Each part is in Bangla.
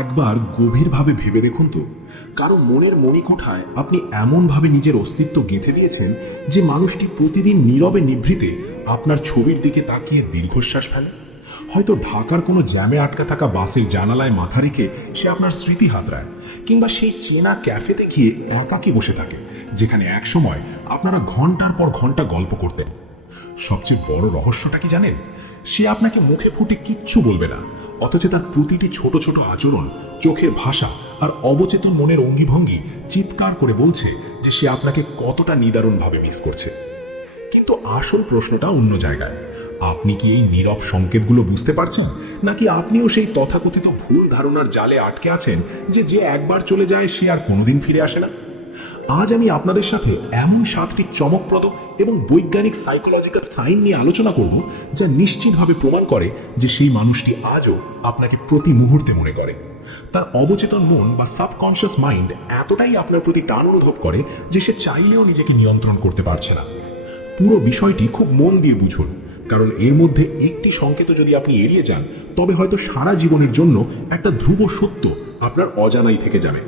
একবার গভীরভাবে ভেবে দেখুন তো, কারো মনের মণিকোঠায় আপনি এমনভাবে নিজের অস্তিত্ব গেঁথে দিয়েছেন যে মানুষটি প্রতিদিন নীরবে নিভৃতে আপনার ছবির দিকে তাকিয়ে দীর্ঘশ্বাস ফেলে। হয়তো ঢাকার কোনো জ্যামে আটকা থাকা বাসের জানালায় মাথা রেখে সে আপনার স্মৃতি হাতড়ায়, কিংবা সেই চেনা ক্যাফেতে গিয়ে একাকী বসে থাকে যেখানে একসময় আপনারা ঘন্টার পর ঘন্টা গল্প করতেন। সবচেয়ে বড় রহস্যটা কি জানেন? সে আপনাকে মুখে ফুটে কিচ্ছু বলবে না, অথচ তার প্রতিটি ছোট ছোট আচরণ, চোখের ভাষা আর অবচেতন মনের অঙ্গিভঙ্গি চিৎকার করে বলছে যে সে আপনাকে কতটা নিদারুণভাবে মিস করছে। কিন্তু আসল প্রশ্নটা অন্য জায়গায়। আপনি কি এই নীরব সংকেতগুলো বুঝতে পারছেন, নাকি আপনিও সেই তথাকথিত ভুল ধারণার জালে আটকে আছেন যে যে একবার চলে যায় সে আর কোনোদিন ফিরে আসে না? আজ আমি আপনাদের সাথে এমন 7টি চমকপ্রদ এবং বৈজ্ঞানিক সাইকোলজিক্যাল সাইন নিয়ে আলোচনা করব যা নিশ্চিতভাবে প্রমাণ করে যে সেই মানুষটি আজও আপনাকে প্রতি মুহূর্তে মনে করে। তার অবচেতন মন বা সাবকনশিয়াস মাইন্ড এতটাই আপনার প্রতি টান অনুভব করে যে সে চাইলেও নিজেকে নিয়ন্ত্রণ করতে পারছে না। পুরো বিষয়টি খুব মন দিয়ে বুঝুন, কারণ এর মধ্যে একটি সংকেত যদি আপনি এড়িয়ে যান তবে হয়তো সারা জীবনের জন্য একটা ধ্রুব সত্য আপনার অজানাই থেকে যাবে।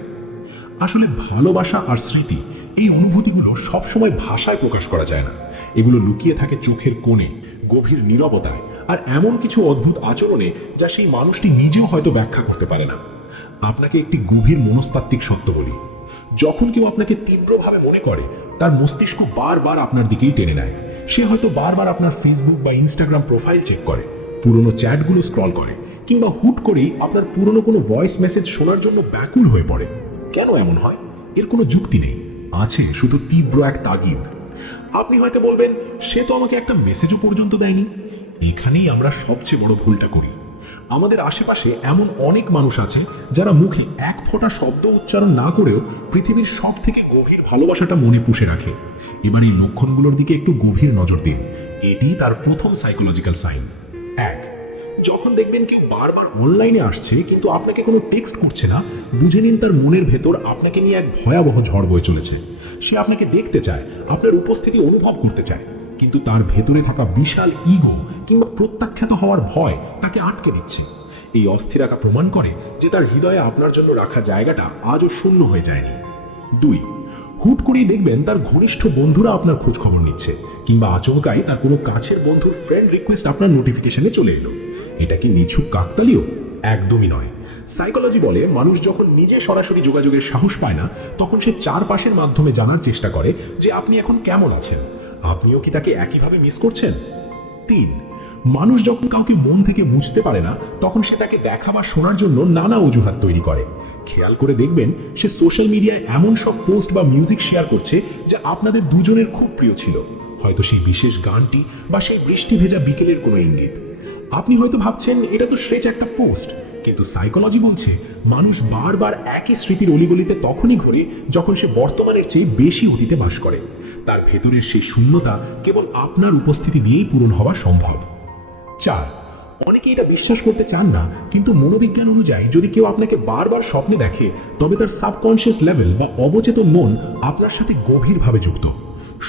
আসলে ভালোবাসা আর স্মৃতি, এই অনুভূতিগুলো সবসময় ভাষায় প্রকাশ করা যায় না। এগুলো লুকিয়ে থাকে চোখের কোণে, গভীর নীরবতায় আর এমন কিছু অদ্ভুত আচরণে যা সেই মানুষটি নিজেও হয়তো ব্যাখ্যা করতে পারে না। আপনাকে একটি গভীর মনস্তাত্ত্বিক সত্য বলি, যখন কেউ আপনাকে তীব্রভাবে মনে করে তার মস্তিষ্ক বারবার আপনার দিকেই টেনে নেয়। সে হয়তো বারবার আপনার ফেসবুক বা ইনস্টাগ্রাম প্রোফাইল চেক করে, পুরনো চ্যাটগুলো স্ক্রল করে, কিংবা হুট করেই আপনার পুরনো কোনো ভয়েস মেসেজ শোনার জন্য ব্যাকুল হয়ে পড়ে। কেন এমন হয়? এর কোনো যুক্তি নেই, আছে শুধু তীব্র এক তাগিদ। আপনি হয়তো বলবেন, সে তো আমাকে একটা মেসেজও পর্যন্ত দেয়নি। এখানেই আমরা সবচেয়ে বড় ভুলটা করি। আমাদের আশেপাশে এমন অনেক মানুষ আছে যারা মুখে এক ফোঁটা শব্দ উচ্চারণ না করেও পৃথিবীর সব থেকে গভীর ভালোবাসাটা মনে পুষে রাখে। এবার এই লক্ষণগুলোর দিকে একটু গভীর নজর দিন। এটি তার প্রথম সাইকোলজিক্যাল সাইন। এক, যখন দেখবেন কেউ বারবার অনলাইনে আসছে কিন্তু আপনাকে কোনো টেক্সট করছে না, বুঝে নিন তার মনের ভেতর আপনাকে নিয়ে এক ভয়াবহ ঝড় বয়ে চলেছে। সে আপনাকে দেখতে চায়, আপনার উপস্থিতি অনুভব করতে চায়, কিন্তু তার ভেতরে থাকা বিশাল ইগো কিংবা প্রত্যাখ্যাত হওয়ার ভয় তাকে আটকে দিচ্ছে। এই অস্থিরতা প্রমাণ করে যে তার হৃদয়ে আপনার জন্য রাখা জায়গাটা আজও শূন্য হয়ে যায়নি। দুই, হুট করেই দেখবেন তার ঘনিষ্ঠ বন্ধুরা আপনার খোঁজ খবর নিচ্ছে, কিংবা আচমকাই তার কোনো কাছের বন্ধুর ফ্রেন্ড রিকোয়েস্ট আপনার নোটিফিকেশনে চলে এলো। এটা কি নিছক কাকতালীয়? একদমই নয়। সাইকোলজি বলে মানুষ যখন নিজে সরাসরি যোগাযোগের সাহস পায় না, তখন সে চারপাশের মাধ্যমে জানার চেষ্টা করে যে আপনি এখন কেমন আছেন, আপনিও কি তাকে একইভাবে মিস করছেন। তিন, মানুষ যখন কাউকে মন থেকে বুঝতে পারে না, তখন সে তাকে দেখা বা শোনার জন্য নানা অজুহাত তৈরি করে। খেয়াল করে দেখবেন সে সোশ্যাল মিডিয়ায় এমন সব পোস্ট বা মিউজিক শেয়ার করছে যা আপনাদের দুজনের খুব প্রিয় ছিল, হয়তো সেই বিশেষ গানটি বা সেই বৃষ্টি ভেজা বিকেলের কোনো ইঙ্গিত। আপনি হয়তো ভাবছেন এটা তো স্ট্রেচ একটা পোস্ট, কিন্তু সাইকোলজি বলছে মানুষ বারবার একই স্মৃতির অলিগলিতে তখনই ঘোরে যখন সে বর্তমানের চেয়ে বেশি অতীতে বাস করে। তার ভেতরের সেই শূন্যতা কেবল আপনার উপস্থিতি দিয়েই পূরণ হওয়া সম্ভব। চার, অনেকে এটা বিশ্বাস করতে চান না, কিন্তু মনোবিজ্ঞান অনুযায়ী যদি কেউ আপনাকে বারবার স্বপ্নে দেখে, তবে তার সাবকনশিয়াস লেভেল বা অবচেতন মন আপনার সাথে গভীরভাবে যুক্ত।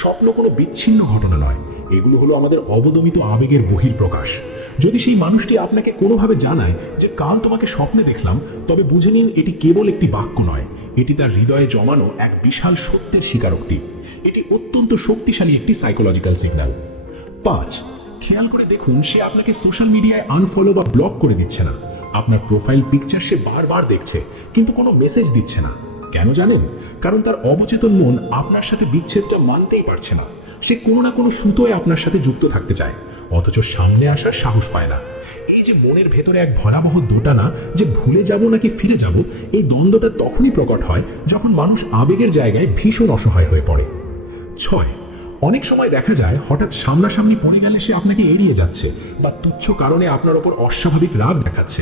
স্বপ্ন কোনো বিচ্ছিন্ন ঘটনা নয়, এগুলো হলো আমাদের অবদমিত আবেগের বহিঃপ্রকাশ। যদি সেই মানুষটি আপনাকে কোনোভাবে জানায় যে কাল তোমাকে স্বপ্নে দেখলাম, তবে বুঝে নিন এটি কেবল একটি বাক্য নয়, এটি তার হৃদয়ে জমানো এক বিশাল সত্যের স্বীকারোক্তি। এটি অত্যন্ত শক্তিশালী একটি সাইকোলজিক্যাল সিগন্যাল। পাঁচ, খেয়াল করে দেখুন সে আপনাকে সোশ্যাল মিডিয়ায় আনফলো বা ব্লক করে দিচ্ছে না। আপনার প্রোফাইল পিকচার সে বারবার দেখছে, কিন্তু কোনো মেসেজ দিচ্ছে না। কেন জানেন? কারণ তার অবচেতন মন আপনার সাথে বিচ্ছেদটা মানতেই পারছে না। সে কোনো না কোনো সুতোয় আপনার সাথে যুক্ত থাকতে চায়, অথচ সামনে আসার সাহস পায় না। এই যে মনের ভেতরে এক ভয়াবহ দোটানা, যে ভুলে যাব নাকি ফিরে যাব, এই দ্বন্দ্বটা তখনই প্রকট হয় যখন মানুষ আবেগের জায়গায় ভীষণ অসহায় হয়ে পড়ে। ছয়, অনেক সময় দেখা যায় হঠাৎ সামনাসামনি পড়ে গেলে সে আপনাকে এড়িয়ে যাচ্ছে বা তুচ্ছ কারণে আপনার ওপর অস্বাভাবিক রাগ দেখাচ্ছে।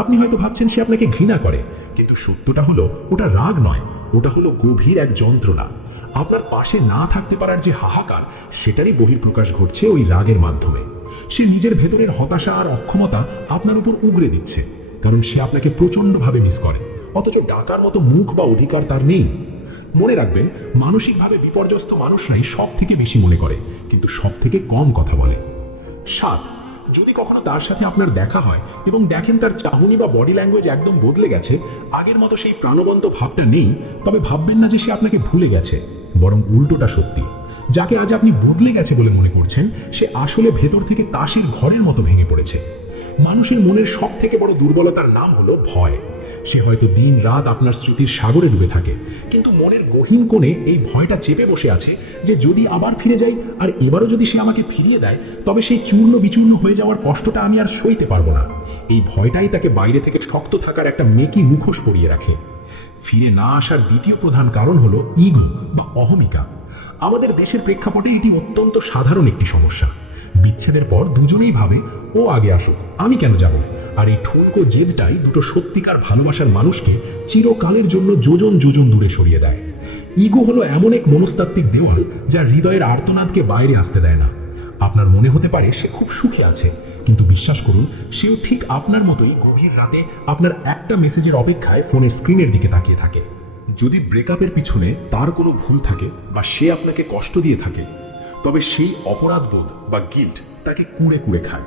আপনি হয়তো ভাবছেন সে আপনাকে ঘৃণা করে, কিন্তু সত্যটা হলো ওটা রাগ নয়, ওটা হলো গভীর এক যন্ত্রণা। আপনার পাশে না থাকতে পারার যে হাহাকার, সেটারই বহিঃপ্রকাশ ঘটছে ওই রাগের মাধ্যমে। সে নিজের ভেতরের হতাশা আর অক্ষমতা আপনার উপর উগরে দিচ্ছে, কারণ সে আপনাকে প্রচণ্ডভাবে মিস করে, অথচ ডাকার মতো মুখ বা অধিকার তার নেই। মনে রাখবেন, মানসিকভাবে বিপর্যস্ত মানুষরাই সব থেকে বেশি মনে করে, কিন্তু সব থেকে কম কথা বলে। সাত, যদি কখনো তার সাথে আপনার দেখা হয় এবং দেখেন তার চাহনি বা বডি ল্যাঙ্গুয়েজ একদম বদলে গেছে, আগের মতো সেই প্রাণবন্ত ভাবটা নেই, তবে ভাববেন না যে সে আপনাকে ভুলে গেছে, বরং উল্টোটা সত্যি। যাকে আজ আপনি বদলে গেছে বলে মনে করছেন, সে আসলে ভেতর থেকে তাসের ঘরের মতো ভেঙে পড়েছে। মানুষের মনের সব থেকে বড় দুর্বলতার নাম হলো ভয়। সে হয়তো দিন রাত আপনার স্মৃতির সাগরে ডুবে থাকে, কিন্তু মনের গহীন কোণে এই ভয়টা চেপে বসে আছে যে যদি আবার ফিরে যাই আর এবারও যদি সে আমাকে ফিরিয়ে দেয়, তবে সেই চূর্ণ বিচূর্ণ হয়ে যাওয়ার কষ্টটা আমি আর সইতে পারবো না। এই ভয়টাই তাকে বাইরে থেকে শক্ত থাকার একটা মেকি মুখোশ পরিয়ে রাখে। ফিরে না আসার দ্বিতীয় প্রধান কারণ হলো ইগো বা অহমিকা। আমাদের দেশের প্রেক্ষাপটে এটি অত্যন্ত সাধারণ একটি সমস্যা। বিচ্ছেদের পর দুজনেই ভাবে ও আগে আসুক, আমি কেন যাব। আর এই ঠুনকো জেদটাই দুটো সত্যিকার ভালোবাসার মানুষকে চিরকালের জন্য যোজন যোজন দূরে সরিয়ে দেয়। ইগো হলো এমন এক মনস্তাত্ত্বিক দেওয়াল যা হৃদয়ের আর্তনাদকে বাইরে আসতে দেয় না। আপনার মনে হতে পারে সে খুব সুখে আছে, কিন্তু বিশ্বাস করুন, সেও ঠিক আপনার মতোই গভীর রাতে আপনার একটা মেসেজের অপেক্ষায় ফোনের স্ক্রিনের দিকে তাকিয়ে থাকে। যদি ব্রেকআপের পিছনে তার কোনো ভুল থাকে বা সে আপনাকে কষ্ট দিয়ে থাকে, তবে সেই অপরাধবোধ বা গিল্ট তাকে কুঁড়ে কুঁড়ে খায়।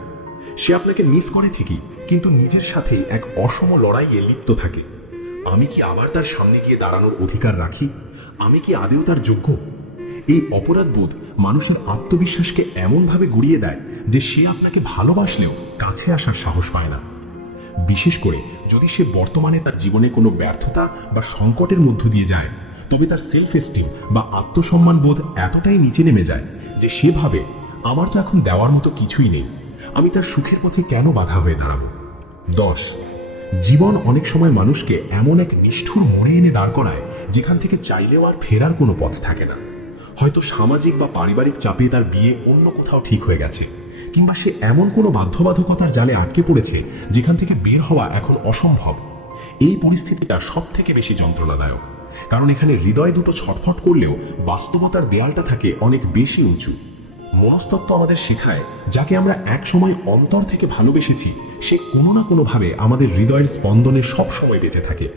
সে আপনাকে মিস করে ঠিকই, কিন্তু নিজের সাথেই এক অসম লড়াইয়ে লিপ্ত থাকে। আমি কি আবার তার সামনে গিয়ে দাঁড়ানোর অধিকার রাখি? আমি কি আদেও তার যোগ্য? এই অপরাধবোধ মানুষের আত্মবিশ্বাসকে এমনভাবে গুঁড়িয়ে দেয় যে সে আপনাকে ভালোবাসলেও কাছে আসার সাহস পায় না। বিশেষ করে যদি সে বর্তমানে তার জীবনে কোনো ব্যর্থতা বা সংকটের মধ্য দিয়ে যায়, তবে তার সেলফ এস্টিম বা আত্মসম্মান বোধ এতটাই নিচে নেমে যায় যে সে ভাবে, আমার তো এখন দেওয়ার মতো কিছুই নেই, আমি তার সুখের পথে কেন বাধা হয়ে দাঁড়াবো। 10, জীবন অনেক সময় মানুষকে এমন এক নিষ্ঠুর মোড়ে এনে দাঁড় করায় যেখান থেকে চাইলেও আর ফেরার কোনো পথ থাকে না। হয়তো সামাজিক বা পারিবারিক চাপে তার বিয়ে অন্য কোথাও ঠিক হয়ে গেছে, কিংবা সে এমন কোনো বাধ্যবাধকতার জালে আটকে পড়েছে যেখান থেকে বের হওয়া এখন অসম্ভব। এই পরিস্থিতিটা সব থেকে বেশি যন্ত্রণাদায়ক, কারণ এখানে হৃদয় দুটো ছটফট করলেও বাস্তবতার দেয়ালটা থাকে অনেক বেশি উঁচু। মনস্তত্ত্ব আমাদের শেখায়, যাকে আমরা এক সময় অন্তর থেকে ভালোবেসেছি সে কোনো না কোনোভাবে আমাদের হৃদয়ের স্পন্দনে সব সময় বেঁচে থাকে।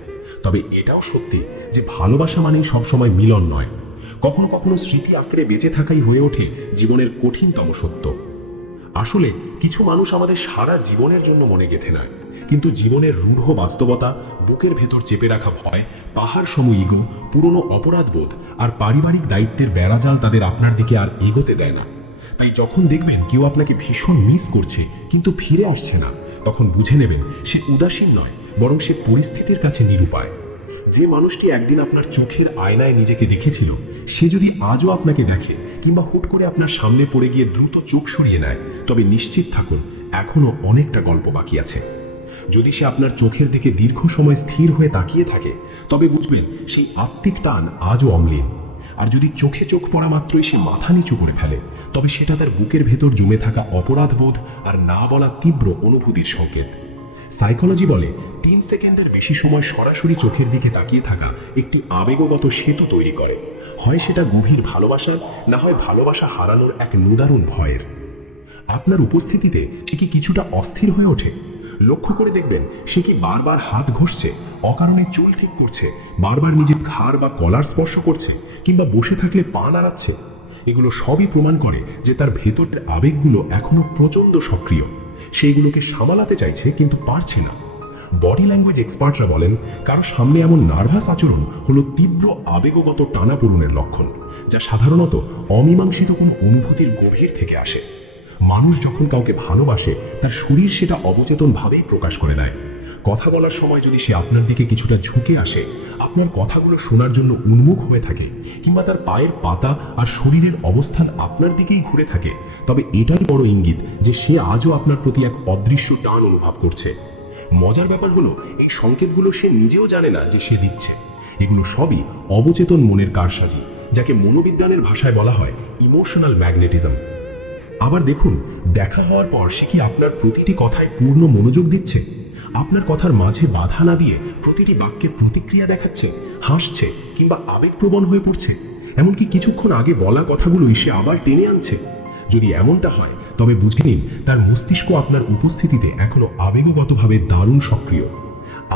তবে এটাও সত্যি যে ভালোবাসা মানেই সবসময় মিলন নয়। কখনো কখনো স্মৃতি আঁকড়ে বেঁচে থাকাই হয়ে ওঠে জীবনের কঠিনতম সত্য। আসলে কিছু মানুষ আমাদের সারা জীবনের জন্য মনে গেঁথে নেয়, কিন্তু জীবনের রূঢ় বাস্তবতা, বুকের ভেতর চেপে রাখা ভয়, পাহাড় সম ইগো, পুরনো অপরাধবোধ আর পারিবারিক দায়িত্বের বেড়াজাল তাদের আপনার দিকে আর এগোতে দেয় না। তাই যখন দেখবেন কেউ আপনাকে ভীষণ মিস করছে কিন্তু ফিরে আসছে না, তখন বুঝে নেবেন সে উদাসীন নয়, বরং সে পরিস্থিতির কাছে নিরুপায়। যে মানুষটি একদিন আপনার চোখের আয়নায় নিজেকে দেখেছিল, সে যদি আজও আপনাকে দেখে কিংবা হুট করে আপনার সামনে পড়ে গিয়ে দ্রুত চোখ সরিয়ে নেয়, তবে নিশ্চিত থাকুন এখনো অনেকটা গল্প বাকি আছে। যদি সে আপনার চোখের দিকে দীর্ঘ সময় স্থির হয়ে তাকিয়ে থাকে, তবে বুঝবেন সেই আত্মিক টান আজও অম্লীন। আর যদি চোখে চোখ পড়া মাত্রই সে মাথা নিচু করে ফেলে, তবে সেটা তার বুকের ভেতর জমে থাকা অপরাধবোধ আর না বলা তীব্র অনুভূতির সংকেত। সাইকোলজি বলে 3 সেকেন্ডের বেশি সময় সরাসরি চোখের দিকে তাকিয়ে থাকা একটি আবেগগত সেতু তৈরি করে। হয় সেটা গভীর ভালোবাসার, না হয় ভালোবাসা হারানোর এক নিদারুণ ভয়ের। আপনার উপস্থিতিতে সে কি কিছুটা অস্থির হয়ে ওঠে? লক্ষ্য করে দেখবেন সে কি বারবার হাত ঘষছে, অকারণে চুল ঠিক করছে, বারবার নিজের ঘাড় বা কলার স্পর্শ করছে, কিংবা বসে থাকলে পা নাড়াচ্ছে। এগুলো সবই প্রমাণ করে যে তার ভেতরের আবেগগুলো এখনো প্রচণ্ড সক্রিয়। সেইগুলোকে সামালাতে চাইছে কিন্তু পারছে না। বডি ল্যাঙ্গুয়েজ এক্সপার্টরা বলেন, কারো সামনে এমন নার্ভাস আচরণ হলো তীব্র আবেগগত টানাপোড়েনের লক্ষণ, যা সাধারণত অমীমাংসিত কোনো অনুভূতির গভীর থেকে আসে। মানুষ যখন কাউকে ভালোবাসে, তার শরীর সেটা অবচেতনভাবেই প্রকাশ করে দেয়। কথা বলার সময় যদি সে আপনার দিকে কিছুটা ঝুঁকে আসে, আপনার কথাগুলো শোনার জন্য উন্মুখ হয়ে থাকে, কিংবা তার পায়ের পাতা আর শরীরের অবস্থান আপনার দিকেই ঘুরে থাকে, তবে এটাই বড় ইঙ্গিত যে সে আজও আপনার প্রতি এক অদৃশ্য টান অনুভব করছে। মজার ব্যাপার হলো, এই সংকেতগুলো সে নিজেও জানে না যে সে দিচ্ছে। এগুলো সবই অবচেতন মনের কারসাজি, যাকে মনোবিজ্ঞানের ভাষায় বলা হয় ইমোশনাল ম্যাগনেটিজম। আবার দেখুন, দেখা হওয়ার পর সে কি আপনার প্রতিটি কথায় পূর্ণ মনোযোগ দিচ্ছে? আপনার কথার মাঝে বাধা না দিয়ে প্রতিটি বাক্যে প্রতিক্রিয়া দেখাচ্ছে, হাসছে, কিংবা আবেগপ্রবণ হয়ে পড়ছে? এমনকি কিছুক্ষণ আগে বলা কথাগুলোই সে আবার টেনে আনছে। যদি এমনটা হয়, তবে বুঝে নিন তার মস্তিষ্ক আপনার উপস্থিতিতে এখনো আবেগগতভাবে দারুণ সক্রিয়।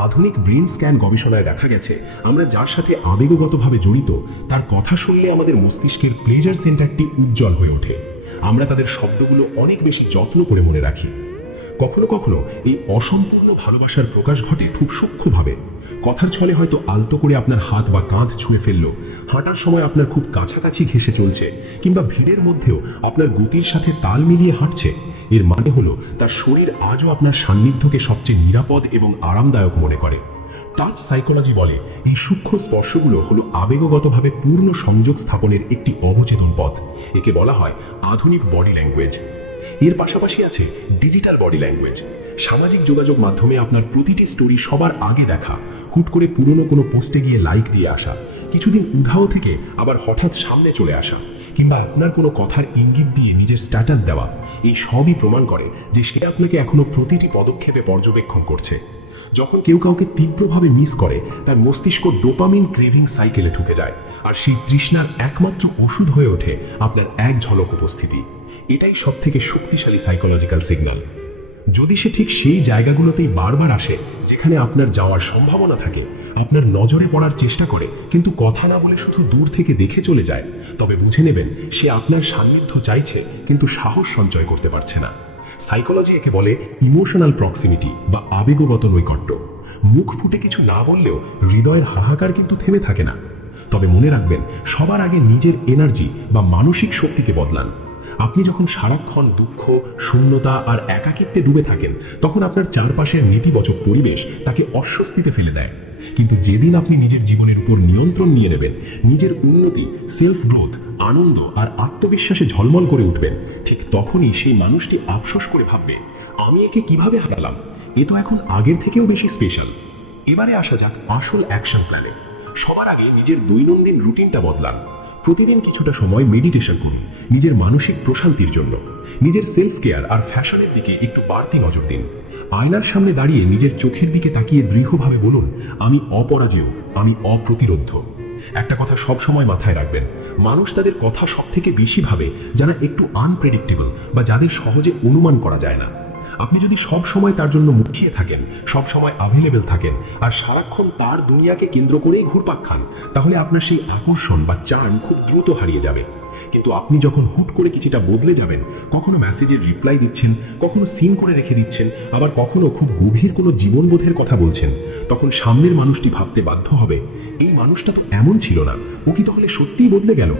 আধুনিক ব্রেন স্ক্যান গবেষণায় দেখা গেছে, আমরা যার সাথে আবেগগতভাবে জড়িত, তার কথা শুনলে আমাদের মস্তিষ্কের প্লেজার সেন্টারটি উজ্জ্বল হয়ে ওঠে। আমরা তাদের শব্দগুলো অনেক বেশি যত্ন করে মনে রাখি। কখনো কখনো এই অসম্পূর্ণ ভালোবাসার প্রকাশ ঘটে খুব সূক্ষ্মভাবে। কথার ছলে হয়তো আলতো করে আপনার হাত বা কাঁধ ছুঁয়ে ফেললো, হাঁটার সময় আপনার খুব কাছাকাছি ঘেঁষে চলছে, কিংবা ভিড়ের মধ্যেও আপনার গতির সাথে তাল মিলিয়ে হাঁটছে। এর মানে হলো তার শরীর আজও আপনার সান্নিধ্যকে সবচেয়ে নিরাপদ এবং আরামদায়ক মনে করে। টাচ সাইকোলজি বলে এই সূক্ষ্ম স্পর্শগুলো হলো আবেগগতভাবে পূর্ণ সংযোগ স্থাপনের একটি অবচেতন পথ। একে বলা হয় আধুনিক বডি ল্যাঙ্গুয়েজ। এর পাশাপাশি আছে ডিজিটাল বডি ল্যাঙ্গুয়েজ। সামাজিক যোগাযোগ মাধ্যমে আপনার প্রতিটি স্টোরি সবার আগে দেখা, হুট করে পুরনো কোনো পোস্টে গিয়ে লাইক দিয়ে আসা, কিছুদিন উধাও থেকে আবার হঠাৎ সামনে চলে আসা, কিংবা আপনার কোনো কথার ইঙ্গিত দিয়ে নিজের স্ট্যাটাস দেওয়া, এই সবই প্রমাণ করে যে সে আপনাকে এখনো প্রতিটি পদক্ষেপে পর্যবেক্ষণ করছে। যখন কেউ কাউকে তীব্রভাবে মিস করে, তার মস্তিষ্ক ডোপামিন ক্রেভিং সাইকেলে ঢুকে যায়, আর সেই তৃষ্ণার একমাত্র ওষুধ হয়ে ওঠে আপনার এক ঝলক উপস্থিতি। এটাই সবথেকে শক্তিশালী সাইকোলজিক্যাল সিগন্যাল। যদি সে ঠিক সেই জায়গাগুলোতেই বারবার আসে যেখানে আপনার যাওয়ার সম্ভাবনা থাকে, আপনার নজরে পড়ার চেষ্টা করে কিন্তু কথা না বলে শুধু দূর থেকে দেখে চলে যায়, তবে বুঝে নেবেন সে আপনার সান্নিধ্য চাইছে কিন্তু সাহস সঞ্চয় করতে পারছে না। সাইকোলজি একে বলে ইমোশনাল প্রক্সিমিটি বা আবেগগত নৈকট্য। মুখ ফুটে কিছু না বললেও হৃদয়ের হাহাকার কিন্তু থেমে থাকে না। তবে মনে রাখবেন, সবার আগে নিজের এনার্জি বা মানসিক শক্তিকে বদলান। আপনি যখন সারাক্ষণ দুঃখ, শূন্যতা আর একাকিত্বে ডুবে থাকেন, তখন আপনার চারপাশের নেতিবাচক পরিবেশ তাকে অস্বস্তিতে ফেলে দেয়। কিন্তু যেদিন আপনি নিজের জীবনের উপর নিয়ন্ত্রণ নিয়ে নেবেন, নিজের উন্নতি, সেলফ গ্রোথ, আনন্দ আর আত্মবিশ্বাসে ঝলমল করে উঠবেন, ঠিক তখনই সেই মানুষটি আফসোস করে ভাববে, আমি একে কিভাবে হারালাম, এ তো এখন আগের থেকেও বেশি স্পেশাল। এবারে আসা যাক আসল অ্যাকশন প্ল্যানে। সবার আগে নিজের দৈনন্দিন রুটিনটা বদলান। প্রতিদিন কিছুটা সময় মেডিটেশন করুন নিজের মানসিক প্রশান্তির জন্য। নিজের সেলফ কেয়ার আর ফ্যাশনের দিকে একটু বাড়তি নজর দিন। আয়নার সামনে দাঁড়িয়ে নিজের চোখের দিকে তাকিয়ে দৃঢ়ভাবে বলুন, আমি অপরাজেয়, আমি অপ্রতিরোধ্য। একটা কথা সবসময় মাথায় রাখবেন, মানুষ তাদের কথা সব থেকে বেশি ভাবে যারা একটু আনপ্রেডিক্টেবল বা যাদের সহজে অনুমান করা যায় না। আপনি যদি সব সময় তার জন্য মুখিয়ে থাকেন, সব সময় অ্যাভেলেবেল থাকেন আর সারাক্ষণ তার দুনিয়াকে কেন্দ্র করেই ঘুরপাক খান, তাহলে আপনার সেই আকর্ষণ বা চার্ম খুব দ্রুত হারিয়ে যাবে। কিন্তু আপনি যখন হুট করে কিছুটা বদলে যাবেন, কখনো মেসেজের রিপ্লাই দিচ্ছেন, কখনো সিন করে রেখে দিচ্ছেন, আবার কখনো খুব গভীর কোনো জীবনবোধের কথা বলছেন, তখন সামনের মানুষটি ভাবতে বাধ্য হবে, এই মানুষটা তো এমন ছিল না, ও কি তাহলে সত্যিই বদলে গেল?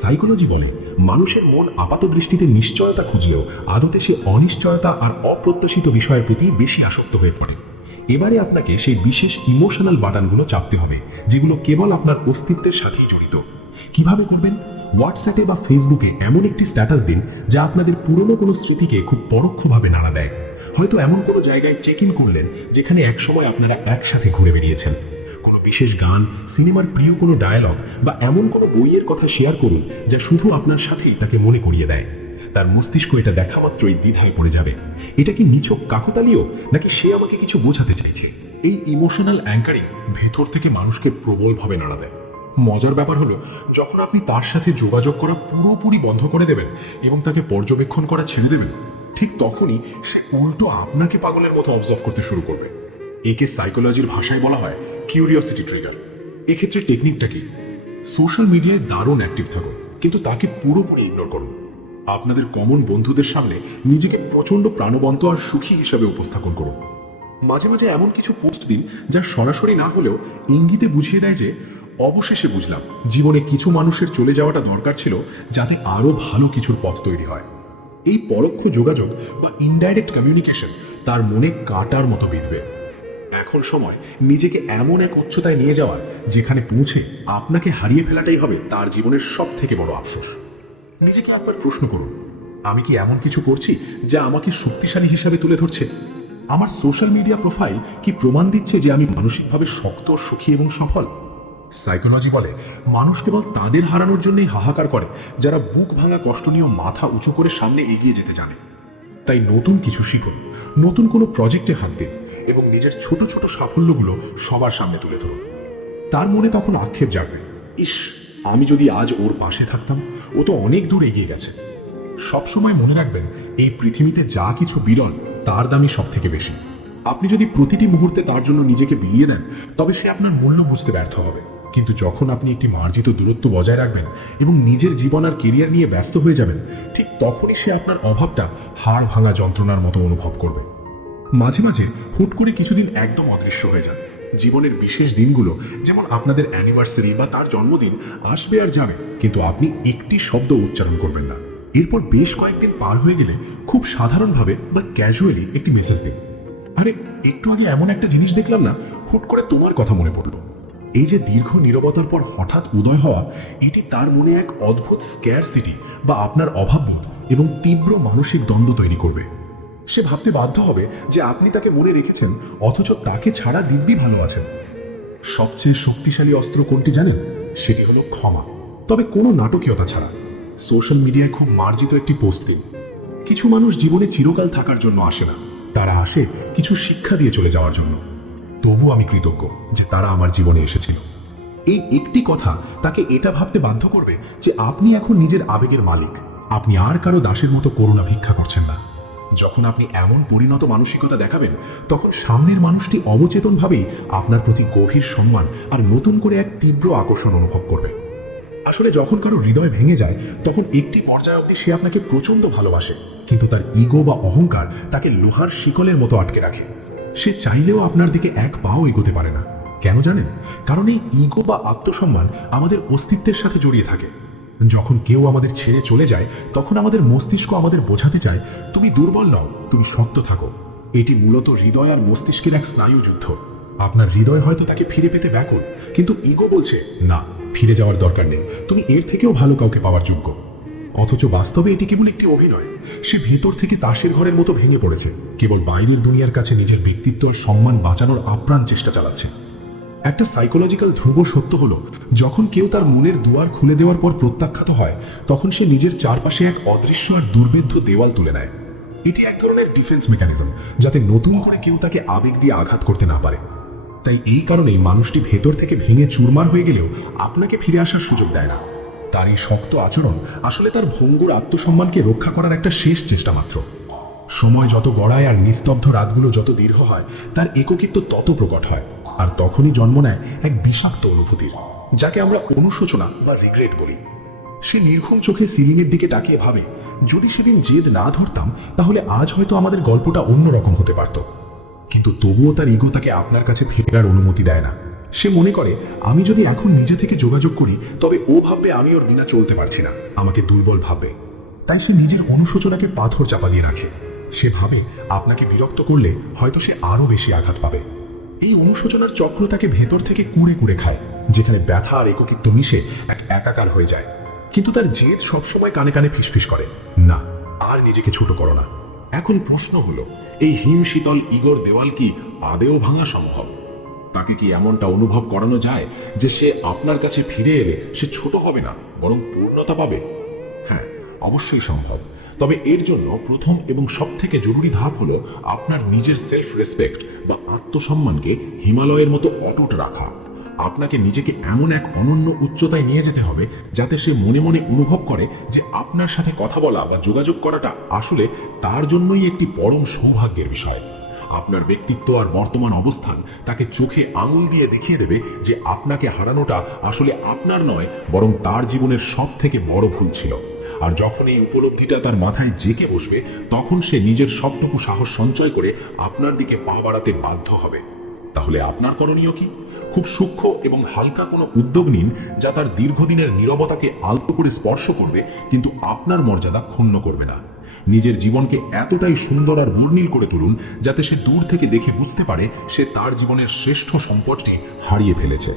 সাইকোলজি বলে মানুষের মন আপাত দৃষ্টিতে নিশ্চয়তা খুঁজলেও আদতে সে অনিশ্চয়তা আর অপ্রত্যাশিত বিষয়ের প্রতি বেশি আসক্ত হয়ে পড়ে। এবারে আপনাকে সেই বিশেষ ইমোশনাল বাটনগুলো চাপতে হবে যেগুলো কেবল আপনার অস্তিত্বের সাথেই জড়িত। কিভাবে করবেন? হোয়াটসঅ্যাপে বা ফেসবুকে এমন একটি স্ট্যাটাস দিন যা আপনাদের পুরনো কোনো স্মৃতিকে খুব পরোক্ষভাবে নাড়া দেয়। হয়তো এমন কোনো জায়গায় চেক ইন করলেন যেখানে একসময় আপনারা একসাথে ঘুরে বেরিয়েছেন। কোনো বিশেষ গান, সিনেমার প্রিয় কোনো ডায়ালগ বা এমন কোনো বইয়ের কথা শেয়ার করুন যা শুধু আপনার সাথেই তাকে মনে করিয়ে দেয়। তার মস্তিষ্ক এটা দেখা মাত্রই দ্বিধায় পড়ে যাবে। এটা কি নিছক কাকতালীয়, নাকি সে আমাকে কিছু বোঝাতে চাইছে? এই ইমোশনাল অ্যাঙ্কারিং ভেতর থেকে মানুষকে প্রবলভাবে নাড়া দেয়। মজার ব্যাপার হলো, যখন আপনি তার সাথে যোগাযোগ করা পুরোপুরি বন্ধ করে দেবেন এবং তাকে পর্যবেক্ষণ করা ছেড়ে দেবেন, ঠিক তখনই সে উল্টো আপনাকে পাগলের মতো অবজার্ভ করতে শুরু করবে। একে সাইকোলজির ভাষায় বলা হয় কিউরিওসিটি ট্রিগার। এক্ষেত্রে টেকনিকটা কি? সোশ্যাল মিডিয়ায় দারুণ অ্যাক্টিভ থাকুন, কিন্তু তাকে পুরোপুরি ইগনোর করুন। আপনাদের কমন বন্ধুদের সামনে নিজেকে প্রচণ্ড প্রাণবন্ত আর সুখী হিসাবে উপস্থাপন করুন। মাঝে মাঝে এমন কিছু পোস্ট দিন যা সরাসরি না হলেও ইঙ্গিতে বুঝিয়ে দেয় যে, অবশেষে বুঝলাম জীবনে কিছু মানুষের চলে যাওয়াটা দরকার ছিল যাতে আরও ভালো কিছুর পথ তৈরি হয়। এই পরোক্ষ যোগাযোগ বা ইনডাইরেক্ট কমিউনিকেশন তার মনে কাঁটার মতো বিঁধবে। এখন সময় নিজেকে এমন এক উচ্চতায় নিয়ে যাওয়ার যেখানে পৌঁছে আপনাকে হারিয়ে ফেলাটাই হবে তার জীবনের সব থেকে বড় আফসোস। নিজেকে একবার প্রশ্ন করুন, আমি কি এমন কিছু করছি যা আমাকে শক্তিশালী হিসাবে তুলে ধরছে? আমার সোশ্যাল মিডিয়া প্রোফাইল কি প্রমাণ দিচ্ছে যে আমি মানসিকভাবে শক্ত, সুখী এবং সফল? সাইকোলজি বলে মানুষ কেবল তাদের হারানোর জন্যই হাহাকার করে যারা বুক ভাঙা কষ্ট নিয়ে মাথা উঁচু করে সামনে এগিয়ে যেতে জানে। তাই নতুন কিছু শিখুন, নতুন কোনো প্রজেক্টে হাত দিন এবং নিজের ছোট ছোট সাফল্যগুলো সবার সামনে তুলে ধরুন। তার মনে তখন আক্ষেপ জাগবে, ইস, আমি যদি আজ ওর পাশে থাকতাম, ও তো অনেক দূর এগিয়ে গেছে। সবসময় মনে রাখবেন, এই পৃথিবীতে যা কিছু বিরল তার দামই সব থেকে বেশি। আপনি যদি প্রতিটি মুহূর্তে তার জন্য নিজেকে বিলিয়ে দেন, তবে সে আপনার মূল্য বুঝতে ব্যর্থ হবে। কিন্তু যখন আপনি একটি মার্জিত দূরত্ব বজায় রাখবেন এবং নিজের জীবন আর কেরিয়ার নিয়ে ব্যস্ত হয়ে যাবেন, ঠিক তখনই সে আপনার অভাবটা হাড় ভাঙা যন্ত্রণার মতো অনুভব করবে। মাঝে মাঝে হুট করে কিছুদিন একদম অদৃশ্য হয়ে যান। জীবনের বিশেষ দিনগুলো, যেমন আপনাদের অ্যানিভার্সারি বা তার জন্মদিন, আসবে আর যাবে, কিন্তু আপনি একটি শব্দ উচ্চারণ করবেন না। এরপর বেশ কয়েকদিন পার হয়ে গেলে খুব সাধারণভাবে বা ক্যাজুয়ালি একটি মেসেজ দিন, আরে একটু আগে এমন একটা জিনিস দেখলাম না, হুট করে তোমার কথা মনে পড়লো। এই যে দীর্ঘ নীরবতার পর হঠাৎ উদয় হওয়া, এটি তার মনে এক অদ্ভুত স্ক্যারসিটি বা আপনার অভাববোধ এবং তীব্র মানসিক দ্বন্দ্ব তৈরি করবে। সে ভাবতে বাধ্য হবে যে আপনি তাকে মনে রেখেছেন, অথচ তাকে ছাড়া দিব্যি ভালো আছেন। সবচেয়ে শক্তিশালী অস্ত্র কোনটি জানেন? সেটি হলো ক্ষমা, তবে কোনো নাটকীয়তা ছাড়া। সোশ্যাল মিডিয়ায় খুব মার্জিত একটি পোস্ট দিন। কিছু মানুষ জীবনে চিরকাল থাকার জন্য আসে না, তারা আসে কিছু শিক্ষা দিয়ে চলে যাওয়ার জন্য। তবু আমি কৃতজ্ঞ যে তারা আমার জীবনে এসেছিল। এই একটি কথা তাকে এটা ভাবতে বাধ্য করবে যে আপনি এখন নিজের আবেগের মালিক, আপনি আর কারো দাসের মতো করুণা ভিক্ষা করছেন না। যখন আপনি এমন পরিণত মানসিকতা দেখাবেন, তখন সামনের মানুষটি অবচেতনভাবেই আপনার প্রতি গভীর সম্মান আর নতুন করে এক তীব্র আকর্ষণ অনুভব করবে। আসলে যখন কারো হৃদয় ভেঙে যায়, তখন একটি পর্যায় অবধি সে আপনাকে প্রচণ্ড ভালোবাসে, কিন্তু তার ইগো বা অহংকার তাকে লোহার শিকলের মতো আটকে রাখে। সে চাইলেও আপনার দিকে এক পাও এগোতে পারে না। কেন জানেন? কারণ এই ইগো বা আত্মসম্মান আমাদের অস্তিত্বের সাথে জড়িয়ে থাকে। যখন কেউ আমাদের ছেড়ে চলে যায়, তখন আমাদের মস্তিষ্ক আমাদের বোঝাতে চায়, তুমি দুর্বল নও, তুমি শক্ত থাকো। এটি মূলত হৃদয় আর মস্তিষ্কের এক স্নায়ু যুদ্ধ। আপনার হৃদয় হয়তো তাকে ফিরে পেতে ব্যাকুল, কিন্তু ইগো বলছে না, ফিরে যাওয়ার দরকার নেই, তুমি এর থেকেও ভালো কাউকে পাওয়ার যোগ্য। অথচ বাস্তবে এটি কেবল একটি অভিনয়। সে ভেতর থেকে তাসের ঘরের মতো ভেঙে পড়েছে, কেবল বাইরের দুনিয়ার কাছে নিজের ব্যক্তিত্ব আর সম্মান বাঁচানোর আপ্রাণ চেষ্টা চালাচ্ছে। একটা সাইকোলজিক্যাল ধ্রুব সত্য হলো, যখন কেউ তার মনের দুয়ার খুলে দেওয়ার পর প্রত্যাখ্যাত হয়, তখন সে নিজের চারপাশে এক অদৃশ্য আর দুর্ভেদ্য দেওয়াল তুলে নেয়। এটি এক ধরনের ডিফেন্স মেকানিজম, যাতে নতুন করে কেউ তাকে আবেগ দিয়ে আঘাত করতে না পারে। তাই এই কারণেই মানুষটি ভেতর থেকে ভেঙে চুরমার হয়ে গেলেও আপনাকে ফিরে আসার সুযোগ দেয় না। তার এই শক্ত আচরণ আসলে তার ভঙ্গুর আত্মসম্মানকে রক্ষা করার একটা শেষ চেষ্টা মাত্র। সময় যত গড়ায় আর নিস্তব্ধ রাতগুলো যত দীর্ঘ হয়, তার একাকিত্ব তত প্রকট হয়, আর তখনই জন্ম নেয় এক বিষাক্ত অনুভূতির, যাকে আমরা অনুশোচনা বা রিগ্রেট বলি। সে নির্ঘুম চোখে সিলিংয়ের দিকে তাকিয়ে ভাবে, যদি সেদিন জেদ না ধরতাম, তাহলে আজ হয়তো আমাদের গল্পটা অন্যরকম হতে পারত। কিন্তু তবুও তার ইগো তাকে আপনার কাছে ফেরার অনুমতি দেয় না। সে মনে করে, আমি যদি এখন নিজে থেকে যোগাযোগ করি, তবে ও ভাববে আমি ওর বিনা চলতে পারছি না, আমাকে দুর্বল ভাববে। তাই সে নিজের অনুশোচনাকে পাথর চাপা দিয়ে রাখে। সে ভাবে আপনাকে বিরক্ত করলে হয়তো সে আরো বেশি আঘাত পাবে। এই অনুশোচনার চক্র তাকে ভেতর থেকে কুড়ে কুড়ে খায়, যেখানে ব্যথা আর একাকিত্ব মিশে এক একাকার হয়ে যায়। কিন্তু তার জেদ সবসময় কানে কানে ফিসফিস করে, না, আর নিজেকে ছোট করো না। এখন প্রশ্ন হলো, এই হিম শীতল ইগোর দেওয়াল কি আদেও ভাঙা সম্ভব? তাকে কি এমনটা অনুভব করানো যায় যে সে আপনার কাছে ফিরে এলে সে ছোট হবে না, বরং পূর্ণতা পাবে? হ্যাঁ, অবশ্যই সম্ভব। তবে এর জন্য প্রথম এবং সবথেকে জরুরি ধাপ হলো আপনার নিজের সেলফ রেসপেক্ট বা আত্মসম্মানকে হিমালয়ের মতো অটুট রাখা। আপনাকে নিজেকে এমন এক অনন্য উচ্চতায় নিয়ে যেতে হবে, যাতে সে মনে মনে অনুভব করে যে আপনার সাথে কথা বলা বা যোগাযোগ করাটা আসলে তার জন্যই একটি পরম সৌভাগ্যের বিষয়। আপনার ব্যক্তিত্ব আর বর্তমান অবস্থান তাকে চোখে আঙুল দিয়ে দেখিয়ে দেবে যে আপনাকে হারানোটা আসলে আপনার নয়, বরং তার জীবনের সব থেকে বড় ভুল ছিল। আর যখন এই উপলব্ধিটা তার মাথায় জেঁকে বসবে, তখন সে নিজের সবটুকু সাহস সঞ্চয় করে আপনার দিকে পা বাড়াতে বাধ্য হবে। তাহলে আপনার করণীয় কি? খুব সূক্ষ্ম এবং হালকা কোনো উদ্যোগ নিন, যা তার দীর্ঘদিনের নীরবতাকে আলতো করে স্পর্শ করবে, কিন্তু আপনার মর্যাদা ক্ষুণ্ণ করবে না। নিজের জীবনকে এতটাই সুন্দর আর বর্ণিল করে তুলুন, যাতে সে দূর থেকে দেখে বুঝতে পারে সে তার জীবনের শ্রেষ্ঠ সম্পদটি হারিয়ে ফেলেছে।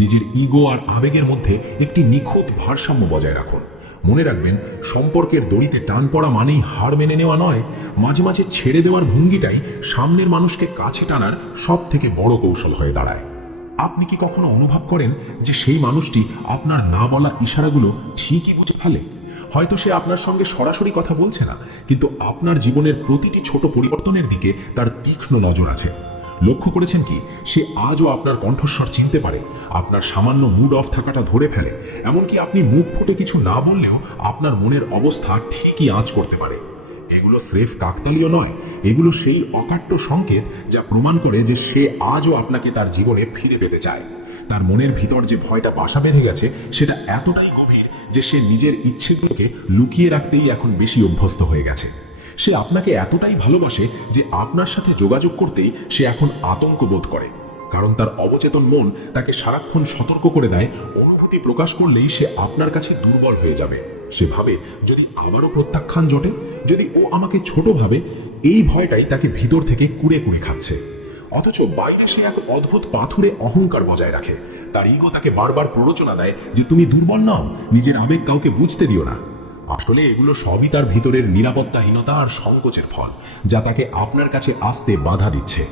নিজের ইগো আর আবেগের মধ্যে একটি নিখুঁত ভারসাম্য বজায় রাখুন। মনে রাখবেন, সম্পর্কের দড়িতে টান পড়া মানেই হার মেনে নেওয়া নয়। মাঝে মাঝে ছেড়ে দেওয়ার ভঙ্গিটাই সামনের মানুষকে কাছে টানার সব থেকে বড় কৌশল হয়ে দাঁড়ায়। আপনি কি কখনো অনুভব করেন যে সেই মানুষটি আপনার না বলা ইশারাগুলো ঠিকই বুঝে ফেলে? হয়তো সে আপনার সঙ্গে সরাসরি কথা বলছে না, কিন্তু আপনার জীবনের প্রতিটি ছোট পরিবর্তনের দিকে তার তীক্ষ্ণ নজর আছে। লক্ষ্য করেছেন কি, সে আজও আপনার কণ্ঠস্বর চিনতে পারে, আপনার সামান্য মুড অফ থাকাটা ধরে ফেলে, এমনকি আপনি মুখ ফুটে কিছু না বললেও আপনার মনের অবস্থা ঠিকই আঁচ করতে পারে। এগুলো স্রেফ কাকতালীয় নয়, এগুলো সেই অকাট্য সংকেত যা প্রমাণ করে যে সে আজও আপনাকে তার জীবনে ফিরে পেতে চায়। তার মনের ভিতর যে ভয়টা বাসা বেঁধে গেছে সেটা এতটাই গভীর যে সে নিজের ইচ্ছেগুলোকে লুকিয়ে রাখতেই এখন বেশি অভ্যস্ত হয়ে গেছে। সে আপনাকে এতটাই ভালোবাসে যে আপনার সাথে যোগাযোগ করতেই সে এখন আতঙ্ক বোধ করে, কারণ তার অবচেতন মন তাকে সারাক্ষণ সতর্ক করে দেয় অনুভূতি প্রকাশ করলেই সে আপনার কাছে দুর্বল হয়ে যাবে। সে ভাবে যদি আবারও প্রত্যাখ্যান জটে, যদি ও আমাকে ছোট ভাবে, এই ভয়টাই তাকে ভিতর থেকে কুড়ে কুড়ে খাচ্ছে। অথচ বাইরে সে এক অদ্ভুত পাথুরে অহংকার বজায় রাখে। তার ইগো তাকে বারবার প্ররোচনা দেয় যে তুমি দুর্বল নও, নিজের আবেগ কাউকে বুঝতে দিও না। আসলে এগুলো সবই তার ভিতরের নিরাপত্তাহীনতা আর সংকোচের ফল, যা তাকে আপনার কাছে আসতে বাধা দিচ্ছে।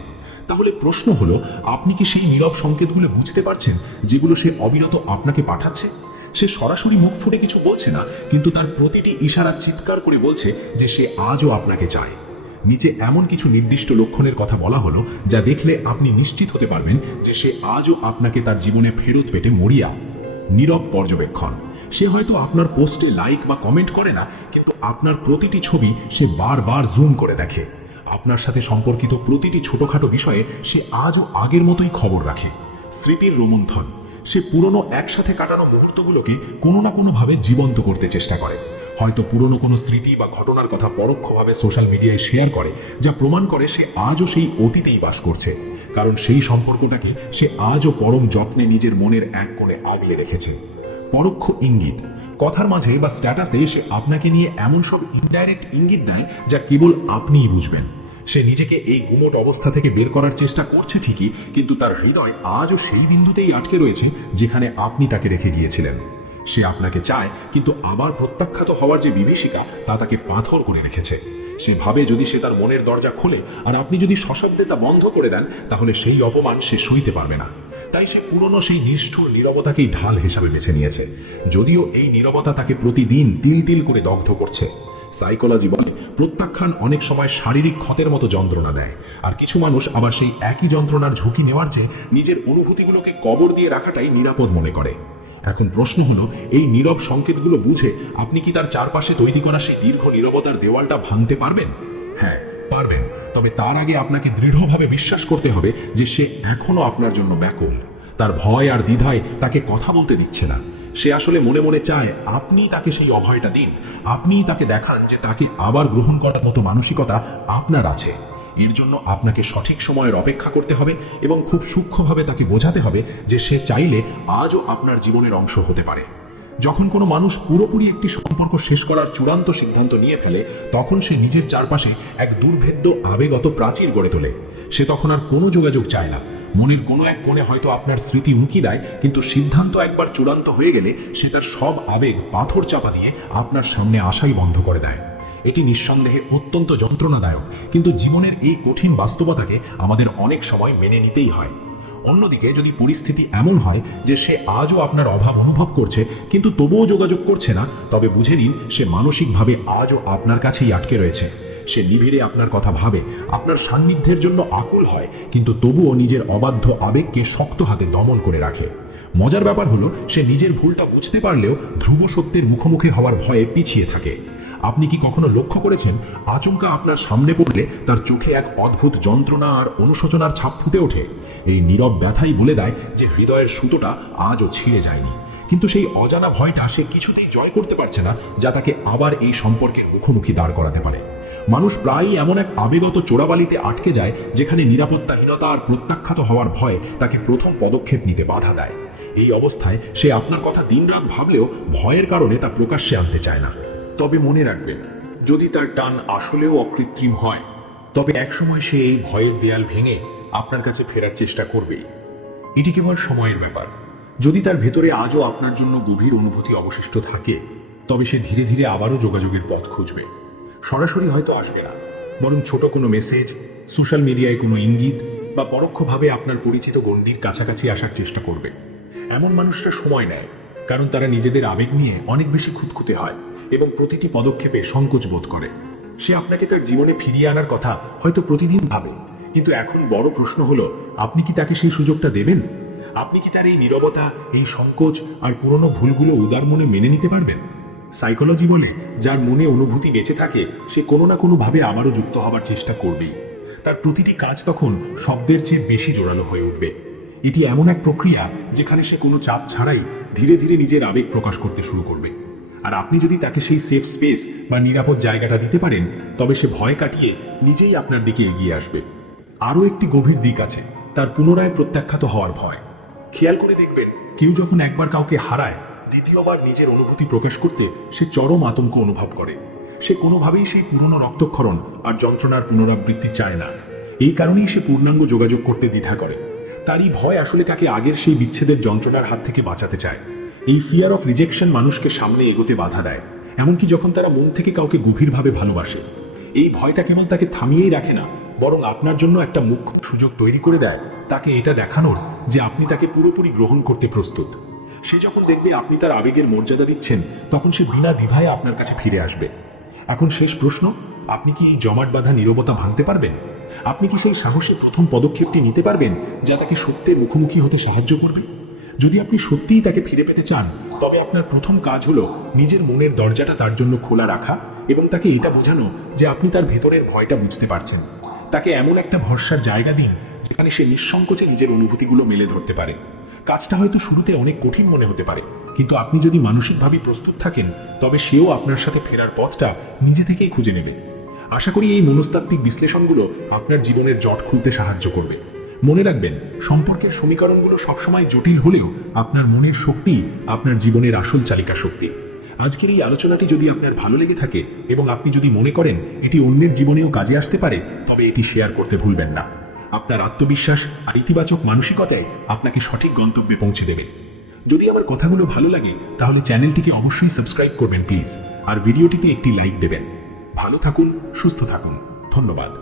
তাহলে প্রশ্ন হলো, আপনি কি সেই নীরব সংকেতগুলো বুঝতে পারছেন যেগুলো সে অবিরত আপনাকে পাঠাচ্ছে? সে সরাসরি মুখ ফুটে কিছু বলছে না, কিন্তু তার প্রতিটি ইশারা চিৎকার করে বলছে যে সে আজও আপনাকে চায়। নিচে এমন কিছু নির্দিষ্ট লক্ষণের কথা বলা হলো যা দেখলে আপনি নিশ্চিত হতে পারবেন যে সে আজও আপনাকে তার জীবনে ফেরত পেতে মরিয়া। নীরব পর্যবেক্ষণ। সে হয়তো আপনার পোস্টে লাইক বা কমেন্ট করে না, কিন্তু আপনার প্রতিটি ছবি সে বারবার জুম করে দেখে। আপনার সাথে সম্পর্কিত প্রতিটি ছোটখাটো বিষয়ে সে আজও আগের মতোই খবর রাখে। স্মৃতির রোমন্থন। সে পুরনো একসাথে কাটানো মুহূর্তগুলোকে কোনো না কোনোভাবে জীবন্ত করতে চেষ্টা করে। হয়তো পুরনো কোনো স্মৃতি বা ঘটনার কথা পরোক্ষভাবে সোশ্যাল মিডিয়ায় শেয়ার করে, যা প্রমাণ করে সে আজও সেই অতীতেই বাস করছে, কারণ সেই সম্পর্কটাকে সে আজও পরম যত্নে নিজের মনের এক কোণে আগলে রেখেছে। পরোক্ষ ইঙ্গিত। কথার মাঝে বা স্ট্যাটাসে সে আপনাকে নিয়ে এমন সব ইনডাইরেক্ট ইঙ্গিত দেয় যা কেবল আপনিই বুঝবেন। সে নিজেকে এই গুমোট অবস্থা থেকে বের করার চেষ্টা করছে ঠিকই, কিন্তু তার হৃদয় আজও সেই বিন্দুতেই আটকে রয়েছে যেখানে আপনি তাকে রেখে গিয়েছিলেন। সে আপনাকে চায়, কিন্তু আবার প্রত্যাখ্যাত হওয়ার যে বিভীষিকা তা তাকে পাথর করে রেখেছে। সে ভাবে যদি সে তার মনের দরজা খোলে আর আপনি যদি সশব্দে তা বন্ধ করে দেন, তাহলে সেই অপমান সে সইতে পারবে না। তাই সে পুরনো সেই নিষ্ঠুর নীরবতাকেই ঢাল হিসাবে বেছে নিয়েছে, যদিও এই নীরবতা তাকে প্রতিদিন তিল তিল করে দগ্ধ করছে। সাইকোলজি বলে প্রত্যাখ্যান অনেক সময় শারীরিক ক্ষতের মতো যন্ত্রণা দেয়, আর কিছু মানুষ আবার সেই একই যন্ত্রণার ঝুঁকি নেওয়ার চেয়ে নিজের অনুভূতিগুলোকে কবর দিয়ে রাখাটাই নিরাপদ মনে করে। এখন প্রশ্ন হলো, এই নীরব সংকেতগুলো বুঝে আপনি কি তার চারপাশে তৈরি করা সেই দীর্ঘ নীরবতার দেওয়ালটা ভাঙতে পারবেন? হ্যাঁ, পারবেন। তবে তার আগে আপনাকে দৃঢ়ভাবে বিশ্বাস করতে হবে যে সে এখনো আপনার জন্য ব্যাকুল। তার ভয় আর দ্বিধায় তাকে কথা বলতে দিচ্ছে না। সে আসলে মনে মনে চায় আপনিই তাকে সেই অভয়টা দিন, আপনিই তাকে দেখান যে তাকে আবার গ্রহণ করার মতো মানসিকতা আপনার আছে। এর জন্য আপনাকে সঠিক সময়ের অপেক্ষা করতে হবে এবং খুব সূক্ষ্মভাবে তাকে বোঝাতে হবে যে সে চাইলে আজও আপনার জীবনের অংশ হতে পারে। যখন কোনো মানুষ পুরোপুরি একটি সম্পর্ক শেষ করার চূড়ান্ত সিদ্ধান্ত নিয়ে ফেলে, তখন সে নিজের চারপাশে এক দুর্ভেদ্য আবেগগত প্রাচীর গড়ে তোলে। সে তখন আর কোনো যোগাযোগ চায় না। মনের কোনো এক কোণে হয়তো আপনার স্মৃতি উঁকি দেয়, কিন্তু সিদ্ধান্ত একবার চূড়ান্ত হয়ে গেলে সে তার সব আবেগ পাথর চাপা দিয়ে আপনার সামনে আসাই বন্ধ করে দেয়। এটি নিঃসন্দেহে অত্যন্ত যন্ত্রণাদায়ক, কিন্তু জীবনের এই কঠিন বাস্তবতাকে আমাদের অনেক সময় মেনে নিতেই হয়। অন্যদিকে যদি পরিস্থিতি এমন হয় যে সে আজও আপনার অভাব অনুভব করছে কিন্তু তবুও যোগাযোগ করছে না, তবে বুঝে নিন সে মানসিকভাবে আজও আপনার কাছেই আটকে রয়েছে। সে নিবিড়ে আপনার কথা ভাবে, আপনার সান্নিধ্যের জন্য আকুল হয়, কিন্তু তবুও নিজের অবাধ্য আবেগকে শক্ত হাতে দমন করে রাখে। মজার ব্যাপার হলো, সে নিজের ভুলটা বুঝতে পারলেও ধ্রুব সত্যের মুখোমুখি হওয়ার ভয়ে পিছিয়ে থাকে। আপনি কি কখনো লক্ষ্য করেছেন, আচমকা আপনার সামনে পড়লে তার চোখে এক অদ্ভুত যন্ত্রণা আর অনুশোচনার ছাপ ফুটে ওঠে? এই নীরব ব্যথাই বলে দেয় যে হৃদয়ের সুতোটা আজও ছিঁড়ে যায়নি। কিন্তু সেই অজানা ভয়টা সে কিছুতেই জয় করতে পারছে না, যা তাকে আবার এই সম্পর্কের মুখোমুখি দাঁড় করাতে পারে। মানুষ প্রায়ই এমন এক আবেগত চোরাবালিতে আটকে যায় যেখানে নিরাপত্তাহীনতা আর প্রত্যাখ্যাত হওয়ার ভয় তাকে প্রথম পদক্ষেপ নিতে বাধা দেয়। এই অবস্থায় সে আপনার কথা দিনরাত ভাবলেও ভয়ের কারণে তা প্রকাশ্যে আনতে চায় না। তবে মনে রাখবেন, যদি তার টান আসলেও অকৃত্রিম হয়, তবে একসময় সে এই ভয়ের দেয়াল ভেঙে আপনার কাছে ফেরার চেষ্টা করবেই। এটি কেবল সময়ের ব্যাপার। যদি তার ভেতরে আজও আপনার জন্য গভীর অনুভূতি অবশিষ্ট থাকে, তবে সে ধীরে ধীরে আবারও যোগাযোগের পথ খুঁজবে। সরাসরি হয়তো আসবে না, বরং ছোট কোনো মেসেজ, সোশ্যাল মিডিয়ায় কোনো ইঙ্গিত বা পরোক্ষভাবে আপনার পরিচিত গণ্ডির কাছাকাছি আসার চেষ্টা করবে। এমন মানুষরা সময় নেয়, কারণ তারা নিজেদের আবেগ নিয়ে অনেক বেশি খুঁতখুঁতে হয় এবং প্রতিটি পদক্ষেপে সংকোচ বোধ করে। সে আপনাকে তার জীবনে ফিরিয়ে আনার কথা হয়তো প্রতিদিন ভাবে, কিন্তু এখন বড় প্রশ্ন হলো, আপনি কি তাকে সেই সুযোগটা দেবেন? আপনি কি তার এই নীরবতা, এই সংকোচ আর পুরনো ভুলগুলো উদার মনে মেনে নিতে পারবেন? সাইকোলজি বলে, যার মনে অনুভূতি বেঁচে থাকে সে কোনো না কোনোভাবে আবারও যুক্ত হবার চেষ্টা করবেই। তার প্রতিটি কাজ তখন শব্দের চেয়ে বেশি জোরালো হয়ে উঠবে। এটি এমন এক প্রক্রিয়া যেখানে সে কোনো চাপ ছাড়াই ধীরে ধীরে নিজের আবেগ প্রকাশ করতে শুরু করবে। আর আপনি যদি তাকে সেই সেফ স্পেস বা নিরাপদ জায়গাটা দিতে পারেন, তবে সে ভয় কাটিয়ে নিজেই আপনার দিকে এগিয়ে আসবে। আরও একটি গভীর দিক আছে, তার পুনরায় প্রত্যাখ্যাত হওয়ার ভয়। খেয়াল করে দেখবেন, কেউ যখন একবার কাউকে হারায়, দ্বিতীয়বার নিজের অনুভূতি প্রকাশ করতে সে চরম আতঙ্ক অনুভব করে। সে কোনোভাবেই সেই পুরনো রক্তক্ষরণ আর যন্ত্রণার পুনরাবৃত্তি চায় না। এই কারণেই সে পূর্ণাঙ্গ যোগাযোগ করতে দ্বিধা করে। তার এই ভয় আসলে তাকে আগের সেই বিচ্ছেদের যন্ত্রণার হাত থেকে বাঁচাতে চায়। এই ফিয়ার অফ রিজেকশন মানুষকে সামনে এগোতে বাধা দেয়, এমনকি যখন তারা মন থেকে কাউকে গভীরভাবে ভালোবাসে। এই ভয়টা কেবল তাকে থামিয়েই রাখে না, বরং আপনার জন্য একটা মুখ্য সুযোগ তৈরি করে দেয়, তাকে এটা দেখানোর যে আপনি তাকে পুরোপুরি গ্রহণ করতে প্রস্তুত। সে যখন দেখবে আপনি তার আবেগের মর্যাদা দিচ্ছেন, তখন সে বিনা দ্বিধায় আপনার কাছে ফিরে আসবে। এখন শেষ প্রশ্ন, আপনি কি এই জমাট বাঁধা নীরবতা ভাঙতে পারবেন? আপনি কি সেই সাহসের প্রথম পদক্ষেপটি নিতে পারবেন, যা তাকে সত্যের মুখোমুখি হতে সাহায্য করবে? যদি আপনি সত্যিই তাকে ফিরে পেতে চান, তবে আপনার প্রথম কাজ হলো নিজের মনের দরজাটা তার জন্য খোলা রাখা এবং তাকে এটা বোঝানো যে আপনি তার ভেতরের ভয়টা বুঝতে পারছেন। তাকে এমন একটা ভরসার জায়গা দিন যেখানে সে নিঃসংকোচে নিজের অনুভূতিগুলো মেলে ধরতে পারে। কাজটা হয়তো শুরুতে অনেক কঠিন মনে হতে পারে, কিন্তু আপনি যদি মানসিকভাবে প্রস্তুত থাকেন, তবে সেও আপনার সাথে ফেরার পথটা নিজে থেকেই খুঁজে নেবে। আশা করি এই মনস্তাত্ত্বিক বিশ্লেষণগুলো আপনার জীবনের জট খুলতে সাহায্য করবে। মনে রাখবেন, সম্পর্কের সমীকরণগুলো সবসময় জটিল হলেও আপনার মনের শক্তি আপনার জীবনের আসল চালিকা শক্তি। আজকের এই আলোচনাটি যদি আপনার ভালো লেগে থাকে এবং আপনি যদি মনে করেন এটি অন্যের জীবনেও কাজে আসতে পারে, তবে এটি শেয়ার করতে ভুলবেন না। আপনার আত্মবিশ্বাস আর ইতিবাচক মানসিকতায় আপনাকে সঠিক গন্তব্যে পৌঁছে দেবে। যদি আমার কথাগুলো ভালো লাগে, তাহলে চ্যানেলটিকে অবশ্যই সাবস্ক্রাইব করবেন প্লিজ, আর ভিডিওটিতে একটি লাইক দেবেন। ভালো থাকুন, সুস্থ থাকুন। ধন্যবাদ।